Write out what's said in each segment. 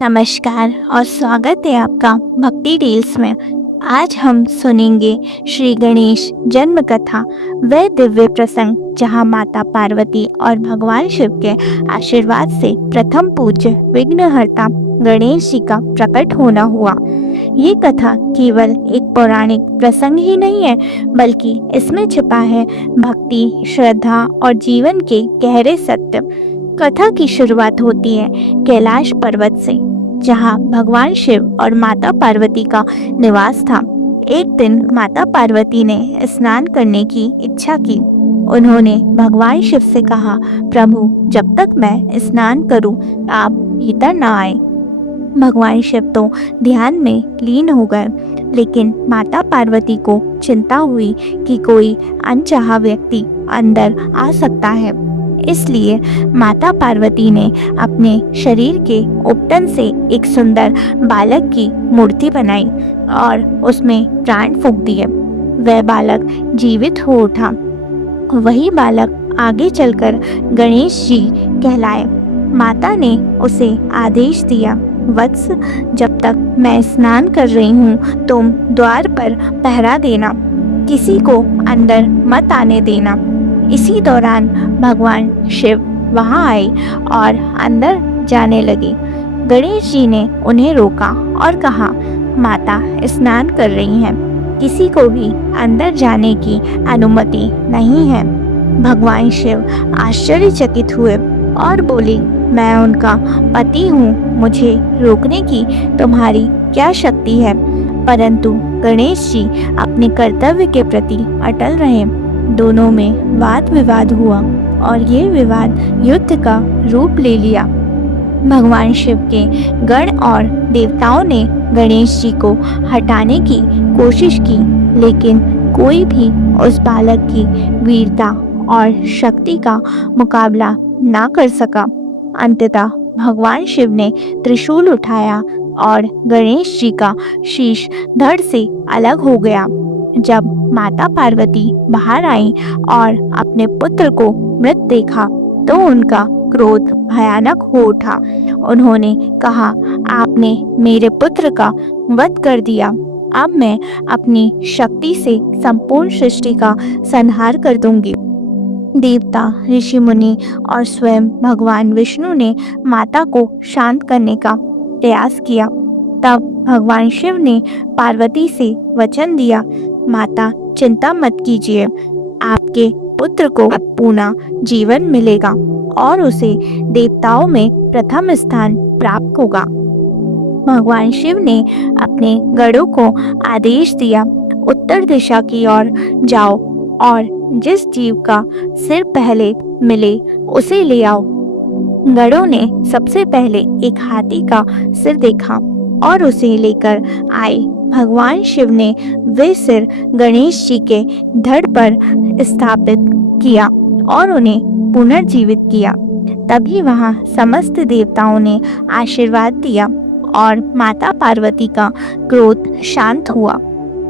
नमस्कार और स्वागत है आपका भक्ति टेल्स में। आज हम सुनेंगे श्री गणेश जन्म कथा, वह दिव्य प्रसंग जहां माता पार्वती और भगवान शिव के आशीर्वाद से प्रथम पूज्य विघ्नहर्ता गणेश जी का प्रकट होना हुआ। ये कथा केवल एक पौराणिक प्रसंग ही नहीं है, बल्कि इसमें छिपा है भक्ति, श्रद्धा और जीवन के गहरे सत्य। कथा की शुरुआत होती है कैलाश पर्वत से, जहां भगवान शिव और माता पार्वती का निवास था। एक दिन माता पार्वती ने स्नान करने की इच्छा की। उन्होंने भगवान शिव से कहा, प्रभु, जब तक मैं स्नान करूं, आप भीतर न आए। भगवान शिव तो ध्यान में लीन हो गए, लेकिन माता पार्वती को चिंता हुई कि कोई अनचाहा व्यक्ति अंदर आ सकता है। इसलिए माता पार्वती ने अपने शरीर के उपटन से एक सुंदर बालक की मूर्ति बनाई और उसमें प्राण फूंक दिए। वह बालक जीवित हो उठा। वही बालक आगे चलकर गणेश जी कहलाए। माता ने उसे आदेश दिया, वत्स, जब तक मैं स्नान कर रही हूँ, तुम द्वार पर पहरा देना, किसी को अंदर मत आने देना। इसी दौरान भगवान शिव वहां आए और अंदर जाने लगे। गणेश जी ने उन्हें रोका और कहा, माता स्नान कर रही हैं, किसी को भी अंदर जाने की अनुमति नहीं है। भगवान शिव आश्चर्यचकित हुए और बोले, मैं उनका पति हूँ, मुझे रोकने की तुम्हारी क्या शक्ति है। परंतु गणेश जी अपने कर्तव्य के प्रति अटल रहे। दोनों में वाद विवाद हुआ और ये विवाद युद्ध का रूप ले लिया। भगवान शिव के गण और देवताओं ने गणेश जी को हटाने की कोशिश की, लेकिन कोई भी उस बालक की वीरता और शक्ति का मुकाबला ना कर सका। अंततः भगवान शिव ने त्रिशूल उठाया और गणेश जी का शीश धड़ से अलग हो गया। जब माता पार्वती बाहर आई और अपने पुत्र को मृत देखा, तो उनका क्रोध भयानक हो उठा। उन्होंने कहा, आपने मेरे पुत्र का वध कर दिया। अब मैं अपनी शक्ति से संपूर्ण सृष्टि का संहार कर दूंगी। देवता, ऋषि मुनि और स्वयं भगवान विष्णु ने माता को शांत करने का प्रयास किया। तब भगवान शिव ने पार्वती से वचन दिया, माता, चिंता मत कीजिए, आपके पुत्र को पुनः जीवन मिलेगा और उसे देवताओं में प्रथम स्थान प्राप्त होगा। भगवान शिव ने अपने गणों को आदेश दिया, उत्तर दिशा की ओर जाओ और जिस जीव का सिर पहले मिले उसे ले आओ। गणों ने सबसे पहले एक हाथी का सिर देखा और उसे लेकर आए। भगवान शिव ने वे सिर गणेश जी के धड़ पर स्थापित किया और उन्हें पुनर्जीवित किया। तभी वहां समस्त देवताओं ने आशीर्वाद दिया और माता पार्वती का क्रोध शांत हुआ।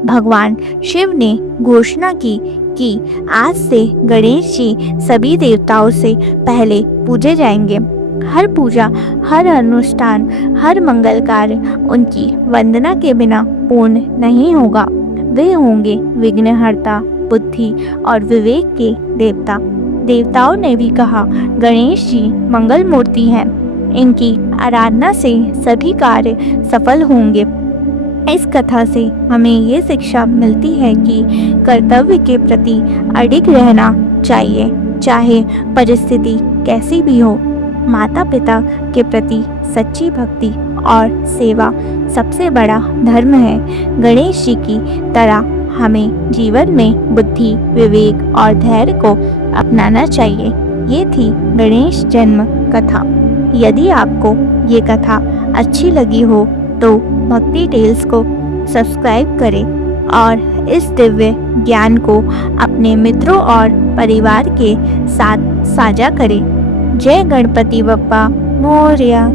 भगवान शिव ने घोषणा की कि आज से गणेश जी सभी देवताओं से पहले पूजे जाएंगे। हर पूजा, हर अनुष्ठान, हर मंगल कार्य उनकी वंदना के बिना पूर्ण नहीं होगा। वे होंगे विघ्नहर्ता, बुद्धि और विवेक के देवता। देवताओं ने भी कहा, गणेश जी मंगल मूर्ति हैं, इनकी आराधना से सभी कार्य सफल होंगे। इस कथा से हमें ये शिक्षा मिलती है कि कर्तव्य के प्रति अडिग रहना चाहिए, चाहे परिस्थिति कैसी भी हो। माता पिता के प्रति सच्ची भक्ति और सेवा सबसे बड़ा धर्म है। गणेश जी की तरह हमें जीवन में बुद्धि, विवेक और धैर्य को अपनाना चाहिए। ये थी गणेश जन्म कथा। यदि आपको ये कथा अच्छी लगी हो तो भक्ति टेल्स को सब्सक्राइब करें और इस दिव्य ज्ञान को अपने मित्रों और परिवार के साथ साझा करें। जय गणपति बप्पा मोरया।